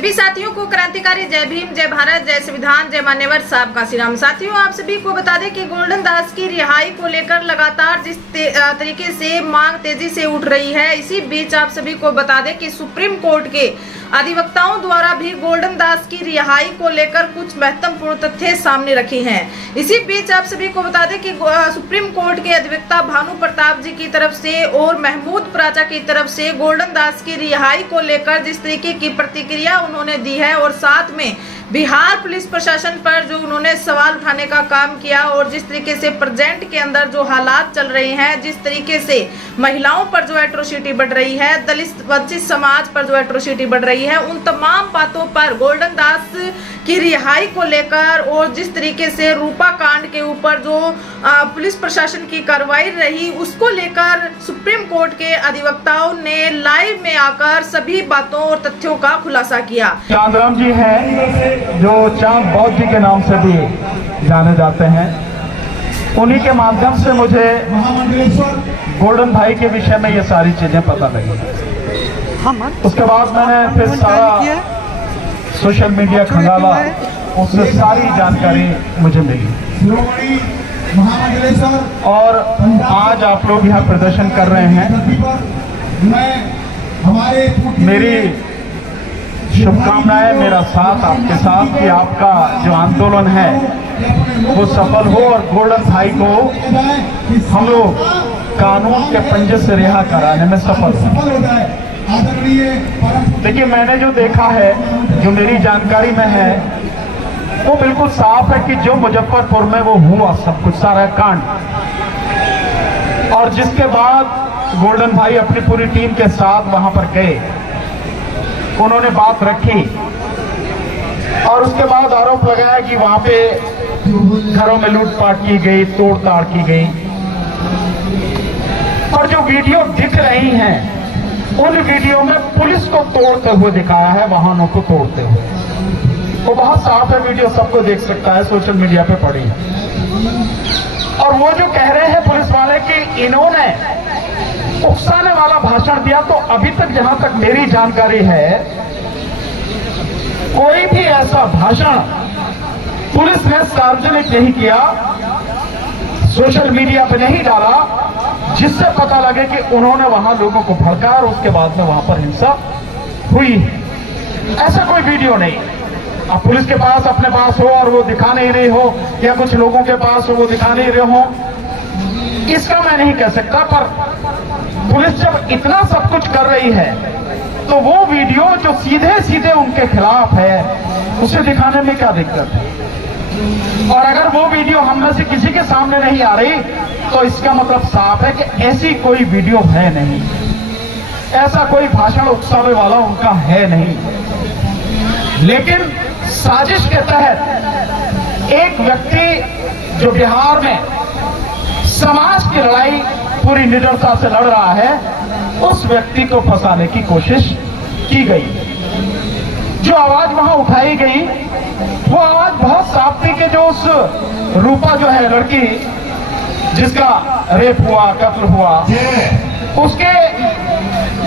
सभी साथियों को क्रांतिकारी जय भीम, जय भारत, जय संविधान, जय मान्यवर साहब का श्री राम। साथियों, आप सभी को बता दें कि गोल्डन दास की रिहाई को लेकर लगातार जिस तरीके से मांग तेजी से उठ रही है, इसी बीच आप सभी को बता दें कि सुप्रीम कोर्ट के अधिवक्ताओं द्वारा भी गोल्डन दास की रिहाई को लेकर कुछ महत्वपूर्ण तथ्य सामने रखे हैं। इसी बीच आप सभी को बता दें कि सुप्रीम कोर्ट के अधिवक्ता भानु प्रताप जी की तरफ से और महमूद प्राचा की तरफ से गोल्डन दास की रिहाई को लेकर जिस तरीके की प्रतिक्रिया उन्होंने दी है और साथ में बिहार पुलिस प्रशासन पर जो उन्होंने सवाल उठाने का काम किया और जिस तरीके से प्रेजेंट के अंदर जो हालात चल रहे हैं, जिस तरीके से महिलाओं पर जो एट्रोसिटी बढ़ रही है, दलित वंचित समाज पर जो एट्रोसिटी बढ़ रही है, उन तमाम बातों पर गोल्डन दास की रिहाई को लेकर और जिस तरीके से रूपा कांड के ऊपर जो पुलिस प्रशासन की कार्रवाई रही, उसको लेकर सुप्रीम कोर्ट के अधिवक्ताओं ने लाइव में आकर सभी बातों और तथ्यों का खुलासा किया। चांदराम जी हैं जो चांद बौद्ध जी के नाम से भी जाने जाते हैं, उन्हीं के माध्यम से मुझे गोल्डन भाई के विषय में ये सारी चीजें पता लगी। उसके बाद मैंने फिर सारा सोशल मीडिया खंगाला, उससे सारी जानकारी मुझे मिली और आज आप लोग यहाँ प्रदर्शन कर रहे हैं। मेरी शुभकामनाएं, मेरा साथ आपके साथ कि आपका जो आंदोलन है वो सफल हो और गोल्डन भाई को हम लोग कानून के पंजे से रिहा कराने में सफल हो। देखिए, मैंने जो देखा है, जो मेरी जानकारी में है, वो बिल्कुल साफ है कि जो मुजफ्फरपुर में वो हुआ सब कुछ, सारा कांड, और जिसके बाद गोल्डन भाई अपनी पूरी टीम के साथ वहां पर गए, उन्होंने बात रखी और उसके बाद आरोप लगाया कि वहां पे घरों में लूटपाट की गई, तोड़ताड़ की गई। और जो वीडियो दिख रही हैं, उन वीडियो में पुलिस को तोड़ते हुए दिखाया है, वाहनों को तोड़ते हुए। वो बहुत साफ है, वीडियो सबको देख सकता है, सोशल मीडिया पे पड़ी है। और वो जो कह रहे हैं पुलिस वाले कि इन्होंने उकसाने वाला भाषण दिया, तो अभी तक जहां तक मेरी जानकारी है, कोई भी ऐसा भाषण पुलिस ने सार्वजनिक नहीं किया, सोशल मीडिया पे नहीं डाला, जिससे पता लगे कि उन्होंने वहां लोगों को भड़काया और उसके बाद में वहां पर हिंसा हुई। ऐसा कोई वीडियो नहीं। अब पुलिस के पास अपने पास हो और वो दिखा नहीं रही हो, या कुछ लोगों के पास हो वो दिखा नहीं रहे हो, इसका मैं नहीं कह सकता। पर पुलिस जब इतना सब कुछ कर रही है, तो वो वीडियो जो सीधे सीधे उनके खिलाफ है, उसे दिखाने में क्या दिक्कत है? और अगर वो वीडियो हम में से किसी के सामने नहीं आ रही, तो इसका मतलब साफ है कि ऐसी कोई वीडियो है नहीं, ऐसा कोई भाषण उकसावे वाला उनका है नहीं। लेकिन साजिश के तहत एक व्यक्ति जो बिहार में समाज की लड़ाई पूरी निडरता से लड़ रहा है, उस व्यक्ति को फंसाने की कोशिश की गई। जो आवाज वहां उठाई गई, वो आवाज बहुत साफ थी कि जो उस रूपा जो है लड़की जिसका रेप हुआ, कत्ल हुआ, उसके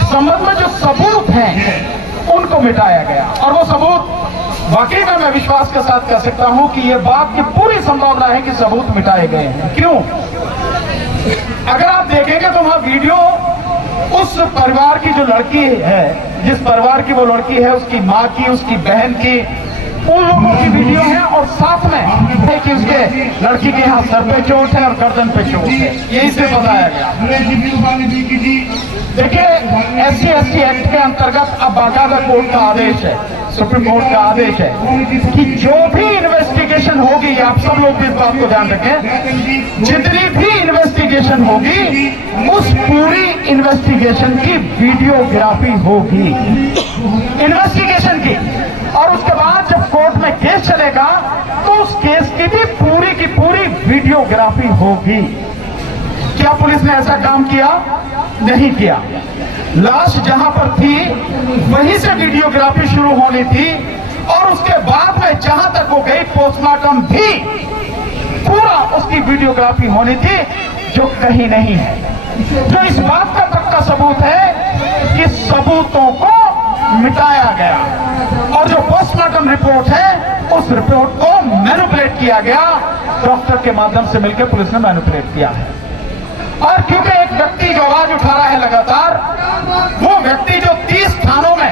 संबंध में जो सबूत हैं उनको मिटाया गया। और वो सबूत वाकई में मैं विश्वास के साथ कह सकता हूं कि ये बात की पूरी संभावना है कि सबूत मिटाए गए हैं। क्यों? अगर आप देखेंगे तो वहां वीडियो उस परिवार की जो लड़की है, जिस परिवार की वो लड़की है, उसकी माँ की, उसकी बहन की, उन लोगों की वीडियो है, और साथ में है कि उसके लड़की के यहाँ सर पे चोट है और गर्दन पे चोट है, यही से बताया गया। देखिए, SC/ST एक्ट के अंतर्गत अब बाकायदा कोर्ट का आदेश है, सुप्रीम कोर्ट का आदेश है कि जो भी इन्वेस्टिगेशन होगी, आप सब लोग भी इस बात को ध्यान रखें, जितनी भी इन्वेस्टिगेशन होगी, उस पूरी इन्वेस्टिगेशन की वीडियोग्राफी होगी, इन्वेस्टिगेशन की। और उसके बाद जब कोर्ट में केस चलेगा, तो उस केस की भी पूरी वीडियोग्राफी होगी। क्या पुलिस ने ऐसा काम किया? नहीं किया। लाश जहां पर थी वहीं से वीडियोग्राफी शुरू होनी थी, और उसके बाद में जहां तक वो गई, पोस्टमार्टम भी पूरा उसकी वीडियोग्राफी होनी थी, जो कहीं नहीं है। जो इस बात का पक्का सबूत है कि सबूतों को मिटाया गया। और पोस्टमार्टम रिपोर्ट है, उस रिपोर्ट को मैनिपुलेट किया गया, डॉक्टर के माध्यम से मिलकर पुलिस ने मैनिपुलेट किया है। और क्योंकि एक व्यक्ति जो आवाज उठा रहा है लगातार, वो व्यक्ति जो 30 थानों में,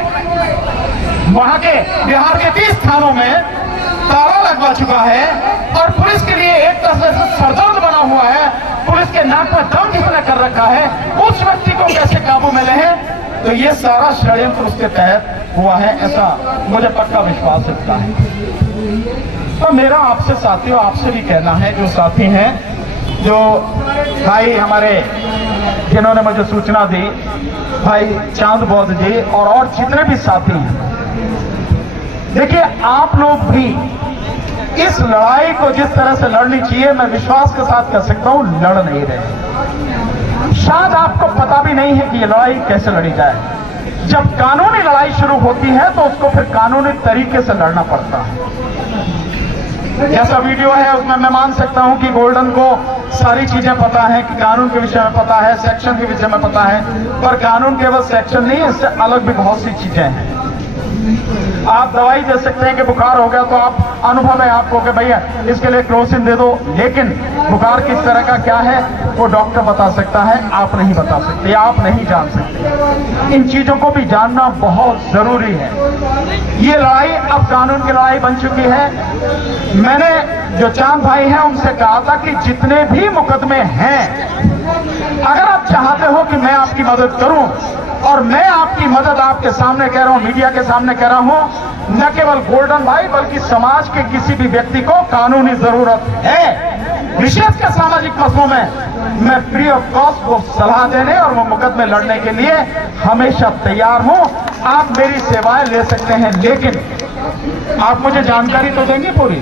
वहां के बिहार के 30 थानों में ताला लगवा चुका है और पुलिस के लिए एक तरह से सरदर्द बना हुआ है, पुलिस के नाक में दम जिसने कर रखा है, उस व्यक्ति को कैसे काबू में ले हैं? तो ये सारा षड्यंत्र उसके तहत हुआ है, ऐसा मुझे पक्का विश्वास रखता है। तो मेरा आपसे साथियों, आपसे भी कहना है, जो साथी हैं, जो भाई हमारे जिन्होंने मुझे सूचना दी, भाई चांद बौद्ध जी और जितने भी साथी हैं, देखिए आप लोग भी इस लड़ाई को जिस तरह से लड़नी चाहिए, मैं विश्वास के साथ कह सकता हूं, लड़ नहीं रहे। शायद आपको पता भी नहीं है कि ये लड़ाई कैसे लड़ी जाए। जब कानूनी लड़ाई शुरू होती है तो उसको फिर कानूनी तरीके से लड़ना पड़ता है। जैसा वीडियो है उसमें मैं मान सकता हूं कि गोल्डन को सारी चीजें पता है, कि कानून के विषय में पता है, सेक्शन के विषय में पता है, पर कानून केवल सेक्शन नहीं है, इससे अलग भी बहुत सी चीजें हैं। आप दवाई दे सकते हैं कि बुखार हो गया तो आप अनुभव है आपको कि भैया इसके लिए क्रोसिन दे दो, लेकिन बुखार किस तरह का क्या है वो डॉक्टर बता सकता है, आप नहीं बता सकते, आप नहीं जान सकते। इन चीजों को भी जानना बहुत जरूरी है। ये लड़ाई अब कानून की लड़ाई बन चुकी है। मैंने जो चांद भाई हैं उनसे कहा था कि जितने भी मुकदमे हैं, अगर आप चाहते हो कि मैं आपकी मदद करूं, और मैं आपकी मदद आपके सामने कह रहा हूं, मीडिया के सामने कह रहा हूं, न केवल गोल्डन भाई बल्कि समाज के किसी भी व्यक्ति को कानूनी जरूरत है, विशेषकर सामाजिक मसलों में मैं फ्री ऑफ कॉस्ट को सलाह देने और वो मुकदमे लड़ने के लिए हमेशा तैयार हूं। आप मेरी सेवाएं ले सकते हैं, लेकिन आप मुझे जानकारी तो देंगे पूरी।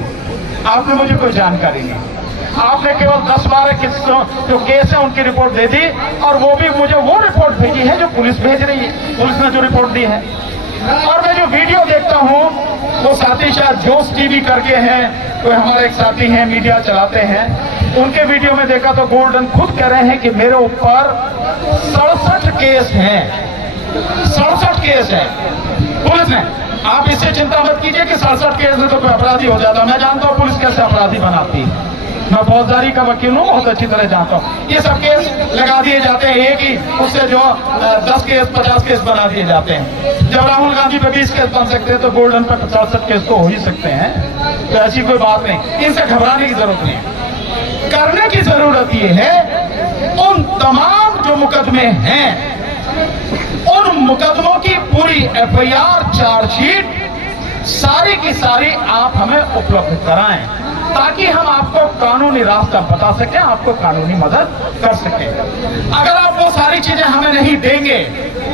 आपने मुझे कोई जानकारी नहीं, आपने केवल 10-12 किस्सों जो केस है उनकी रिपोर्ट दे दी, और वो भी मुझे वो रिपोर्ट भेजी है जो पुलिस भेज रही है, पुलिस ने जो रिपोर्ट दी है। और मैं जो वीडियो देखता हूं वो साथी शायद जोश टीवी करके हैं, कोई हमारे एक साथी हैं मीडिया चलाते हैं, उनके वीडियो में देखा तो गोल्डन खुद कह रहे हैं कि मेरे ऊपर 67 केस हैं, 67 केस है पुलिस ने। आप इससे चिंता मत कीजिए कि 67 केस में तो कोई अपराधी हो जाता, मैं जानता हूं पुलिस कैसे अपराधी बनाती है, मैं फौजदारी का वकील हूं, बहुत अच्छी तरह जानता हूं। ये सब केस लगा दिए जाते हैं, एक ही उससे जो 10 केस 50 केस बना दिए जाते हैं। जब राहुल गांधी पे 20 केस बन सकते हैं तो गोल्डन पर 67 केस तो हो ही सकते हैं, तो ऐसी कोई बात नहीं, इनसे घबराने की जरूरत नहीं। करने की जरूरत ये है उन तमाम जो मुकदमे हैं, उन मुकदमों की पूरी FIR चार्जशीट सारी की सारी आप हमें उपलब्ध कराएं, ताकि हम आपको कानूनी रास्ता बता सकें, आपको कानूनी मदद कर सकें। अगर आप वो सारी चीजें हमें नहीं देंगे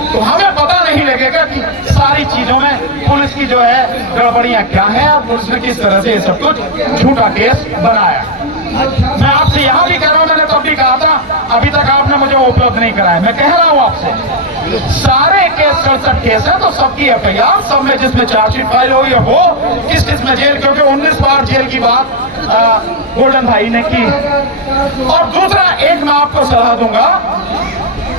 तो हमें पता नहीं लगेगा कि सारी चीजों में पुलिस की जो है गड़बड़ियां क्या है और पुलिस ने किस तरह से ये सब कुछ झूठा केस बनाया। मैं आपसे यहां भी कह रहा हूं, मैंने तब भी कहा था, अभी तक आपने मुझे वो उपलब्ध नहीं कराया। मैं कह रहा हूं आपसे, सारे केस 67 केस है तो सबकी FIR, सब में जिसमें चार्जशीट फाइल हुई है वो किस किस में जेल, क्योंकि 19 बार जेल की बात गोल्डन भाई ने की। और दूसरा एक मैं आपको सलाह दूंगा,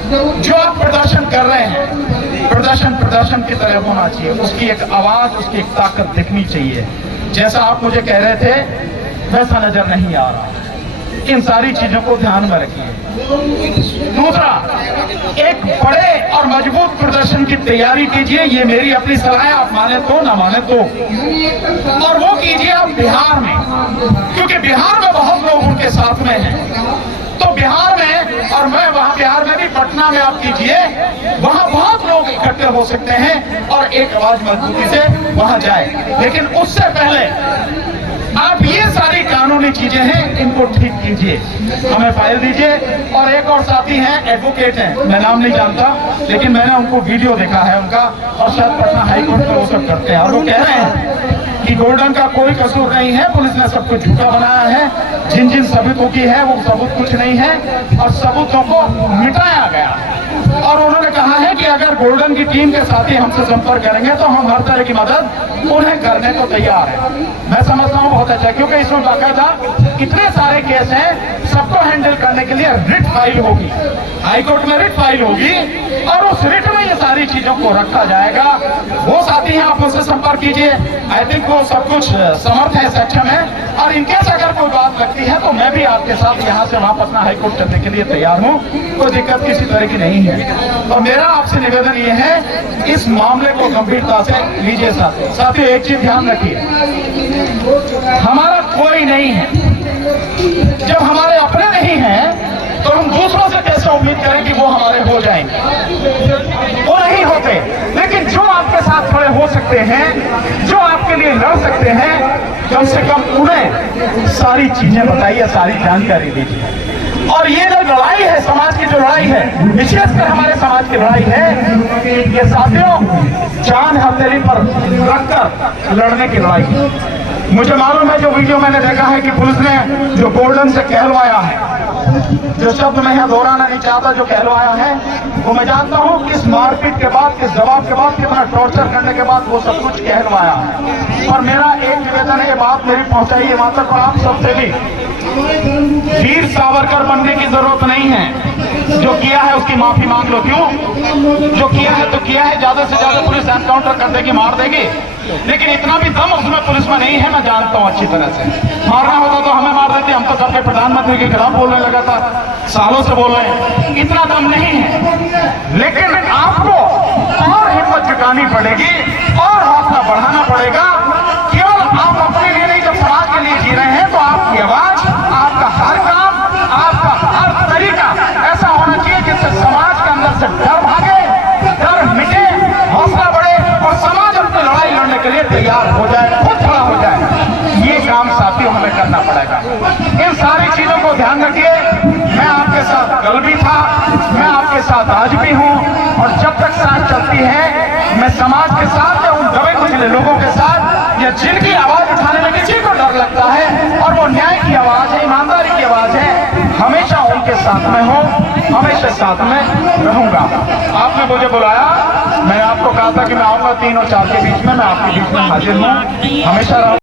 जो आप प्रदर्शन कर रहे हैं, प्रदर्शन की तरह होना चाहिए, उसकी एक आवाज, उसकी एक ताकत दिखनी चाहिए। जैसा आप मुझे कह रहे थे वैसा नजर नहीं आ रहा, इन सारी चीजों को ध्यान में रखिए। दूसरा, एक बड़े और मजबूत प्रदर्शन की तैयारी कीजिए, ये मेरी अपनी सलाह है, आप माने तो ना माने तो, और वो कीजिए आप बिहार में, क्योंकि बिहार में बहुत लोग उनके साथ में हैं। तो बिहार में, और मैं वहां बिहार में भी, पटना में आप कीजिए, वहां बहुत लोग इकट्ठे हो सकते हैं और एक आवाज मजबूती से वहां जाए। लेकिन उससे पहले आप ये सारी कानूनी चीजें हैं, इनको ठीक कीजिए, हमें फाइल दीजिए। और एक और साथी हैं, एडवोकेट हैं, मैं नाम नहीं जानता, लेकिन मैंने उनको वीडियो देखा है उनका, और शायद पटना हाईकोर्ट में वो सब करते हैं, और वो कह रहे हैं कि गोल्डन का कोई कसूर नहीं है, पुलिस ने सब कुछ झूठा बनाया है, जिन जिन सबूतों की है वो सबूत कुछ नहीं है, और सबूतों को मिटाया गया। और उन्होंने कहा है कि अगर गोल्डन की टीम के साथी हमसे संपर्क करेंगे तो हम हर तरह की मदद उन्हें करने को तैयार हैं। मैं समझता हूँ बहुत अच्छा, क्योंकि इसमें बाकायदा इतने सारे केस हैं, सबको हैंडल करने के लिए रिट फाइल होगी, हाईकोर्ट में रिट फाइल होगी और उस रिट में ये सारी चीजों को रखा जाएगा। वो साथी हैं, आप उनसे संपर्क कीजिए। आई थिंक वो सब कुछ समर्थ है, सक्षम है, और इनकेस अगर कोई बात लगती है तो मैं भी आपके साथ यहाँ से वहां अपना हाईकोर्ट चलने के लिए तैयार हूँ, कोई दिक्कत किसी तरह की नहीं है। और मेरा आपसे निवेदन ये है, इस मामले को गंभीरता से लीजिए। साथियों एक चीज ध्यान रखिए, हमारा कोई नहीं है, जब हमारे अपने नहीं हैं तो हम दूसरों से कैसे उम्मीद करें कि वो हमारे हो जाएंगे? वो नहीं होते। लेकिन जो आपके साथ खड़े हो सकते हैं, जो आपके लिए लड़ सकते हैं, कम से कम उन्हें सारी चीजें बताइए, सारी जानकारी दीजिए। और ये जो लड़ाई है, समाज की जो लड़ाई है, विशेषकर हमारे समाज की लड़ाई है, ये साथियों जान हथेली पर रखकर लड़ने की लड़ाई है। मुझे मालूम है, जो वीडियो मैंने देखा है कि पुलिस ने जो गोल्डन से कहलवाया है, जो शब्द मैं यहाँ दोहराना नहीं चाहता, जो कहलवाया है, वो मैं जानता हूँ किस मारपीट के बाद, किस दबाव के बाद, कितना टॉर्चर करने के बाद वो सब कुछ कहलवाया है। और मेरा एक निवेदन है, ये बात मेरी पहुंचाइए वहां तक, और आप सबसे भी, वीर सावरकर बनने की जरूरत नहीं है। जो किया है उसकी माफी मांग लो। क्यों? जो किया है तो किया है, ज्यादा से ज्यादा पुलिस एनकाउंटर कर देगी, मार देगी, लेकिन इतना भी दम उसमें पुलिस में नहीं है। मैं जानता हूं अच्छी तरह से, मारना होता तो हमें मार देते। हम तो सबके प्रधानमंत्री के खिलाफ बोलने लगा था, सालों से बोल रहे हैं, इतना दम नहीं है। लेकिन आपको और हिम्मत जुटानी पड़ेगी और हौसला बढ़ाना पड़ेगा। केवल आप अपने लिए नहीं, जब समाज के लिए जी रहे हैं तो आपकी आवाज, आपका हर काम, आपका हर तरीका ऐसा होना चाहिए जिससे समाज के अंदर से डर भागे, डर मिटे, हौसला बढ़े और समाज अपनी लड़ाई लड़ने के लिए तैयार हो जाए, खुद खड़ा हो जाए। ये काम साथियों हमें करना पड़ेगा। इन सारी चीजों को ध्यान रखिए। मैं आपके साथ कल भी था, मैं आपके साथ आज भी हूं, और जब तक साथ चलती है मैं समाज के साथ या उन दबे कुचले लोगों के साथ, या जिनकी आवाज उठाने में किसी को डर लगता है और वो न्याय की आवाज है, ईमानदारी की आवाज है, हमेशा उनके साथ में हूं, हमेशा साथ में रहूंगा। आपने मुझे बुलाया, मैंने आपको कहा था कि मैं आऊंगा 3 और 4 के बीच में, मैं आपके बीच में हाजिर हूं, हमेशा रहूंगा।